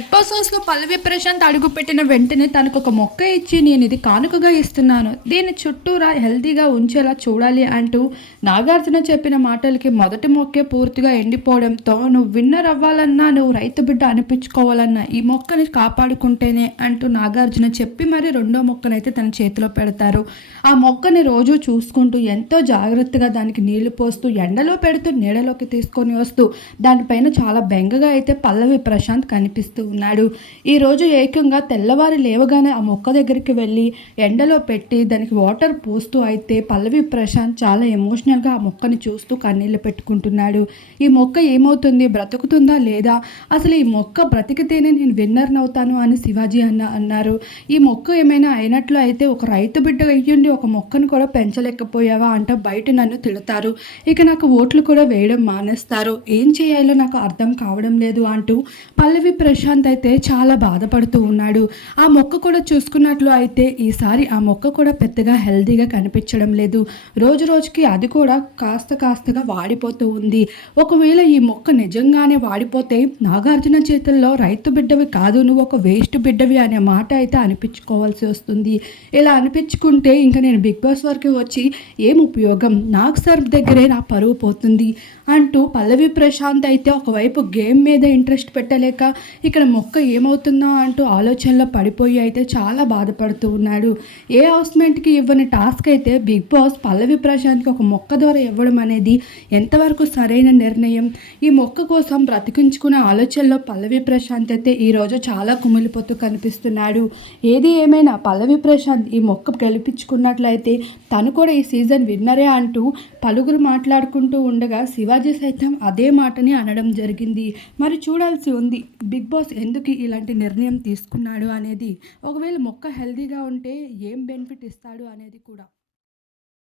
Big బాస్లో పల్లవి ప్రశాంత్ అడుగుపెట్టిన వెంటనే తనకు ఒక మొక్క ఇచ్చి నేను ఇది కానుకగా ఇస్తున్నాను. దీని చుట్టూరా హెల్తీగా ఉంచేలా చూడాలి అంటూ నాగార్జున చెప్పిన మాటలకి మొదటి మొక్కే పూర్తిగా ఎండిపోవడంతో నువ్వు విన్నర్ అవ్వాలన్నా నువ్వు రైతు బిడ్డ అనిపించుకోవాలన్నా ఈ మొక్కని కాపాడుకుంటేనే అంటూ నాగార్జున చెప్పి మరి రెండో మొక్కనైతే తన చేతిలో పెడతారు. ఆ మొక్కని రోజు చూసుకుంటూ ఎంతో జాగ్రత్తగా దానికి నీళ్ళు పోస్తూ ఎండలో పెడుతూ నీడలోకి తీసుకొని వస్తూ దానిపైన చాలా బెంగగా అయితే పల్లవి ప్రశాంత్ కనిపిస్తూ ఉన్నాడు. ఈరోజు ఏకంగా తెల్లవారి లేవగానే ఆ మొక్క దగ్గరికి వెళ్ళి ఎండలో పెట్టి దానికి వాటర్ పోస్తూ అయితే పల్లవి ప్రశాంత్ చాలా ఎమోషనల్గా ఆ మొక్కని చూస్తూ కన్నీళ్ళు పెట్టుకుంటున్నాడు. ఈ మొక్క ఏమవుతుంది? బ్రతుకుతుందా లేదా? అసలు ఈ మొక్క బ్రతికితేనే నేను విన్నర్ని అవుతాను అని శివాజీ అన్న అన్నారు. ఈ మొక్క ఏమైనా అయినట్లు అయితే ఒక రైతు బిడ్డ అయ్యుండి ఒక మొక్కను కూడా పెంచలేకపోయావా అంట బయట నన్ను తిడతారు. ఇక నాకు ఓట్లు కూడా వేయడం మానేస్తారు. ఏం చేయాలో నాకు అర్థం కావడం లేదు అంటూ పల్లవి ప్రశాంత్ అయితే చాలా బాధపడుతూ ఉన్నాడు. ఆ మొక్క కూడా చూసుకున్నట్లు అయితే ఈసారి ఆ మొక్క కూడా పెద్దగా హెల్తీగా కనిపించడం లేదు. రోజు రోజుకి అది కూడా కాస్త కాస్తగా వాడిపోతూ ఉంది. ఒకవేళ ఈ మొక్క నిజంగానే వాడిపోతే నాగార్జున చేతుల్లో రైతు బిడ్డవి కాదు నువ్వు ఒక వేస్ట్ బిడ్డవి అనే మాట అయితే అనిపించుకోవాల్సి వస్తుంది. ఇలా అనిపించుకుంటే ఇంకా నేను బిగ్ బాస్ వరకు వచ్చి ఏం ఉపయోగం? నాగ్ సార్ దగ్గరే నా పరువు పోతుంది అంటూ పల్లవి ప్రశాంత్ అయితే ఒకవైపు గేమ్ మీద ఇంట్రెస్ట్ పెట్టలేక ఇక్కడ మొక్క ఏమవుతుందా అంటూ ఆలోచనలో పడిపోయి అయితే చాలా బాధపడుతూ ఉన్నాడు. ఏ హౌస్మెంట్కి ఇవ్వని టాస్క్ అయితే బిగ్ బాస్ పల్లవి ప్రశాంత్కి ఒక మొక్క ద్వారా ఇవ్వడం అనేది ఎంతవరకు సరైన నిర్ణయం? ఈ మొక్క కోసం బ్రతికించుకునే ఆలోచనలో పల్లవి ప్రశాంత్ అయితే ఈరోజు చాలా కుమిలిపోతూ కనిపిస్తున్నాడు. ఏది ఏమైనా పల్లవి ప్రశాంత్ ఈ మొక్క గెలిపించుకున్నట్లయితే తను కూడా ఈ సీజన్ విన్నరే అంటూ పలువురు మాట్లాడుకుంటూ ఉండగా శివాజీ సైతం అదే మాటని అనడం జరిగింది. మరి చూడాల్సి ఉంది. బిగ్ బాస్ ఎందుకు ఇలాంటి నిర్ణయం తీసుకున్నాడు అనేది ఒకవేళ మొక్క హెల్దీగా ఉంటే ఏం బెనిఫిట్ ఇస్తాడు అనేది కూడా.